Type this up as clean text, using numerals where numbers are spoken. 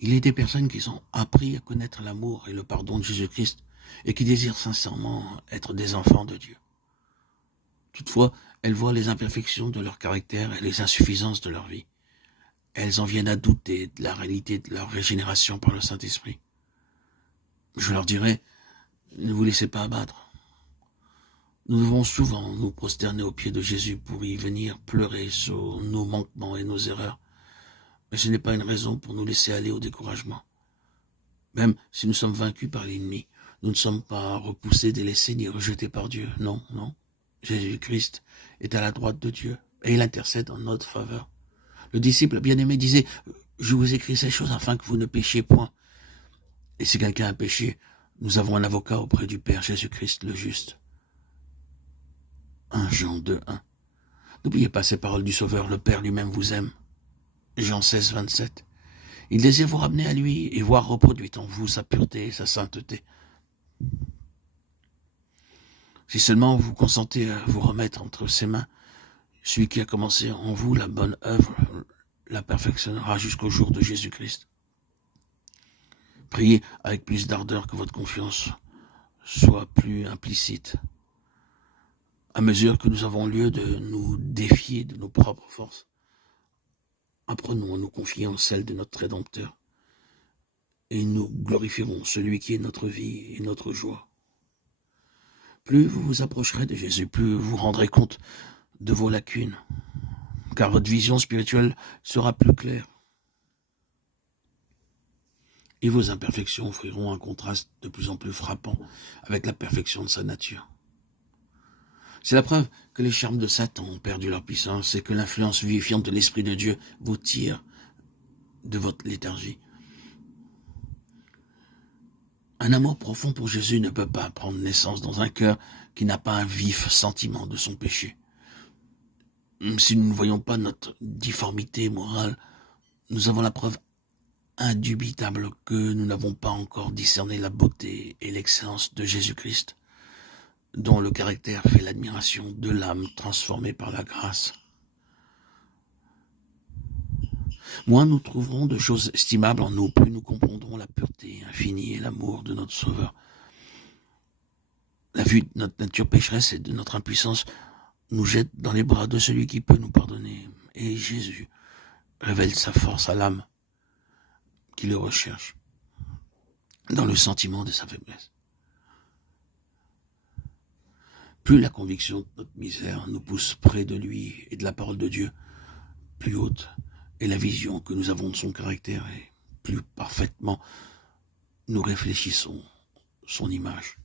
Il est des personnes qui ont appris à connaître l'amour et le pardon de Jésus-Christ et qui désirent sincèrement être des enfants de Dieu. Toutefois, elles voient les imperfections de leur caractère et les insuffisances de leur vie. Elles en viennent à douter de la réalité de leur régénération par le Saint-Esprit. Je leur dirai, ne vous laissez pas abattre. Nous devons souvent nous prosterner aux pieds de Jésus pour y venir pleurer sur nos manquements et nos erreurs. Mais ce n'est pas une raison pour nous laisser aller au découragement. Même si nous sommes vaincus par l'ennemi, nous ne sommes pas repoussés, délaissés ni rejetés par Dieu. Non, non. Jésus-Christ est à la droite de Dieu et il intercède en notre faveur. Le disciple bien-aimé disait, je vous écris ces choses afin que vous ne péchiez point. Et si quelqu'un a péché, nous avons un avocat auprès du Père, Jésus-Christ le juste. 1 Jean 2:1. N'oubliez pas ces paroles du Sauveur, le Père lui-même vous aime. Jean 16:27. Il désire vous ramener à lui et voir reproduite en vous sa pureté et sa sainteté. Si seulement vous consentez à vous remettre entre ses mains, celui qui a commencé en vous la bonne œuvre la perfectionnera jusqu'au jour de Jésus-Christ. Priez avec plus d'ardeur que votre confiance soit plus implicite. À mesure que nous avons lieu de nous défier de nos propres forces, apprenons à nous confier en celle de notre Rédempteur et nous glorifierons celui qui est notre vie et notre joie. Plus vous vous approcherez de Jésus, plus vous vous rendrez compte de vos lacunes, car votre vision spirituelle sera plus claire. Et vos imperfections offriront un contraste de plus en plus frappant avec la perfection de sa nature. C'est la preuve que les charmes de Satan ont perdu leur puissance et que l'influence vivifiante de l'Esprit de Dieu vous tire de votre léthargie. Un amour profond pour Jésus ne peut pas prendre naissance dans un cœur qui n'a pas un vif sentiment de son péché. Si nous ne voyons pas notre difformité morale, nous avons la preuve indubitable que nous n'avons pas encore discerné la beauté et l'excellence de Jésus-Christ, dont le caractère fait l'admiration de l'âme transformée par la grâce. Moins nous trouverons de choses estimables en nous, plus nous comprendrons la pureté infinie et l'amour de notre Sauveur. La vue de notre nature pécheresse et de notre impuissance nous jette dans les bras de celui qui peut nous pardonner. Et Jésus révèle sa force à l'âme qui le recherche, dans le sentiment de sa faiblesse. Plus la conviction de notre misère nous pousse près de lui et de la parole de Dieu, plus haute est la vision que nous avons de son caractère et plus parfaitement nous réfléchissons son image.